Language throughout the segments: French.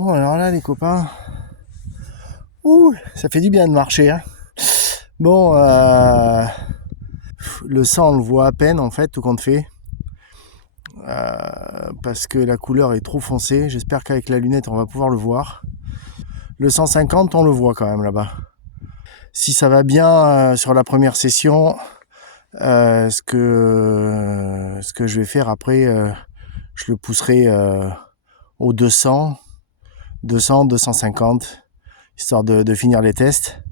Bon, alors là, les copains, ouh, ça fait du bien de marcher, hein. Bon, le sang, on le voit à peine, en fait, tout compte fait. Parce que la couleur est trop foncée. J'espère qu'avec la lunette, on va pouvoir le voir. Le 150, on le voit quand même là-bas. Si ça va bien sur la première session, ce que je vais faire après, je le pousserai au 200, 250, histoire de finir les tests,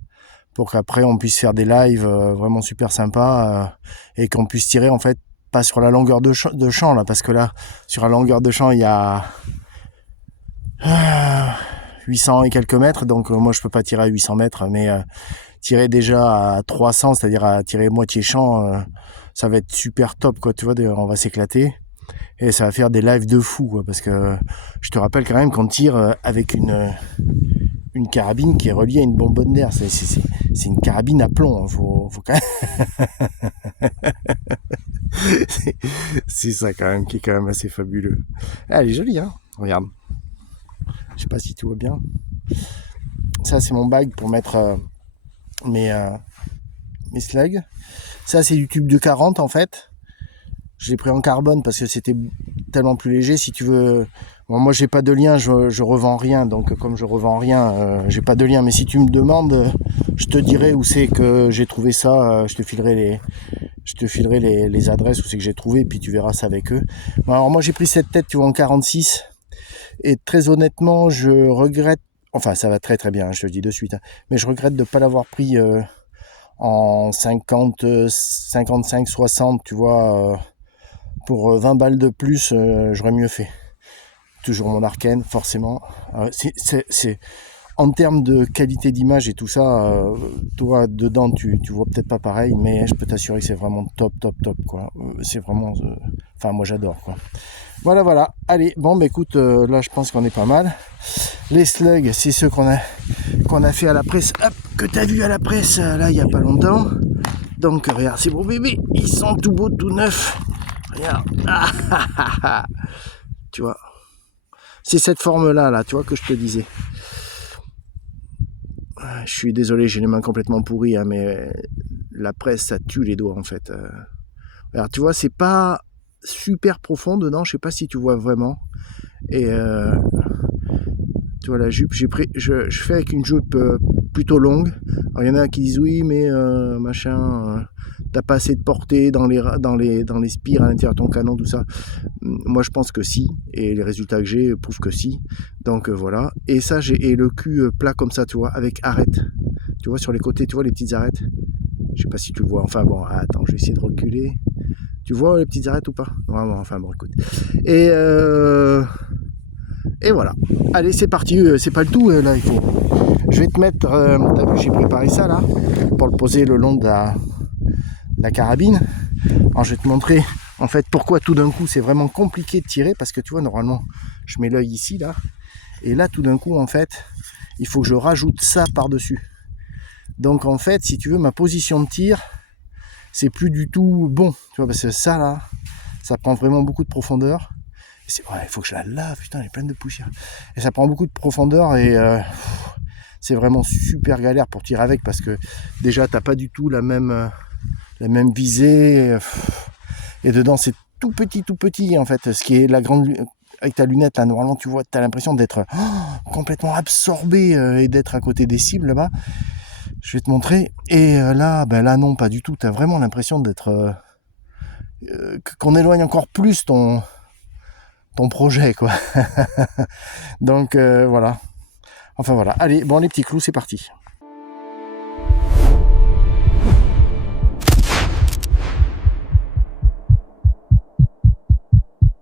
pour qu'après on puisse faire des lives vraiment super sympas et qu'on puisse tirer en fait pas sur la longueur de champ là, parce que là sur la longueur de champ il y a 800 et quelques mètres, donc moi je peux pas tirer à 800 mètres, mais tirer déjà à 300, c'est-à-dire à tirer moitié champ, ça va être super top quoi, tu vois, on va s'éclater et ça va faire des lives de fou quoi, parce que je te rappelle quand même qu'on tire avec une carabine qui est reliée à une bonbonne d'air. C'est une carabine à plomb, hein. Faut quand même... c'est ça quand même qui est quand même assez fabuleux. Ah, elle est jolie, hein. Regarde. Je sais pas si tu vois bien. Ça, c'est mon bag pour mettre mes slugs. Ça, c'est du tube de 40 en fait. Je l'ai pris en carbone parce que c'était tellement plus léger. Si tu veux... Bon, moi, j'ai pas de lien, je revends rien. Donc, comme je revends rien, j'ai pas de lien. Mais si tu me demandes, je te dirai où c'est que j'ai trouvé ça. Je te filerai les adresses où c'est que j'ai trouvé. Et puis, tu verras ça avec eux. Bon, alors, moi, j'ai pris cette tête, tu vois, en 46. Et très honnêtement, je regrette... Enfin, ça va très très bien, je te le dis de suite. Hein, mais je regrette de ne pas l'avoir pris en 50, 55, 60, tu vois... pour 20 balles de plus, j'aurais mieux fait. Toujours mon Arken, forcément. C'est en termes de qualité d'image et tout ça, toi dedans tu vois peut-être pas pareil, mais je peux t'assurer que c'est vraiment top quoi. C'est vraiment, enfin moi j'adore quoi. Voilà. Allez, bon bah écoute, là je pense qu'on est pas mal. Les slugs, c'est ceux qu'on a fait à la presse, hop, que t'as vu à la presse là il y a pas longtemps. Donc regarde, c'est beau bébé, ils sont tout beaux, tout neufs. Regarde, tu vois, c'est cette forme là, tu vois, que je te disais. Je suis désolé, j'ai les mains complètement pourries, hein, mais la presse, ça tue les doigts en fait. Alors tu vois, c'est pas super profond dedans, je sais pas si tu vois vraiment. Et tu vois la jupe, je fais avec une jupe plutôt longue. Alors il y en a qui disent oui, mais machin, t'as pas assez de portée dans les spires à l'intérieur de ton canon, tout ça. Moi je pense que si, et les résultats que j'ai prouvent que si. Donc voilà. Et ça, et le cul plat comme ça, tu vois, avec arête. Tu vois sur les côtés, tu vois les petites arêtes. Je sais pas si tu le vois. Enfin bon, attends, je vais essayer de reculer. Tu vois les petites arêtes ou pas? Vraiment, enfin bon, écoute. Et voilà. Allez, c'est parti. C'est pas le tout là. Il faut. Je vais te mettre. T'as vu, j'ai préparé ça là pour le poser le long de la carabine. Alors je vais te montrer en fait pourquoi tout d'un coup c'est vraiment compliqué de tirer, parce que tu vois normalement je mets l'œil ici là, et là tout d'un coup en fait il faut que je rajoute ça par dessus. Donc en fait si tu veux ma position de tir c'est plus du tout bon, tu vois, parce que ça là ça prend vraiment beaucoup de profondeur. Ouais, il faut que je la lave, putain, elle est pleine de poussière. Et ça prend beaucoup de profondeur et c'est vraiment super galère pour tirer avec, parce que déjà t'as pas du tout la même visée, et dedans c'est tout petit en fait, ce qui est la grande, avec ta lunette là, normalement tu vois, t'as l'impression d'être complètement absorbé et d'être à côté des cibles là-bas. Je vais te montrer, et là non, pas du tout, t'as vraiment l'impression d'être qu'on éloigne encore plus ton projet quoi. Donc voilà, enfin voilà, allez, bon les petits clous, c'est parti.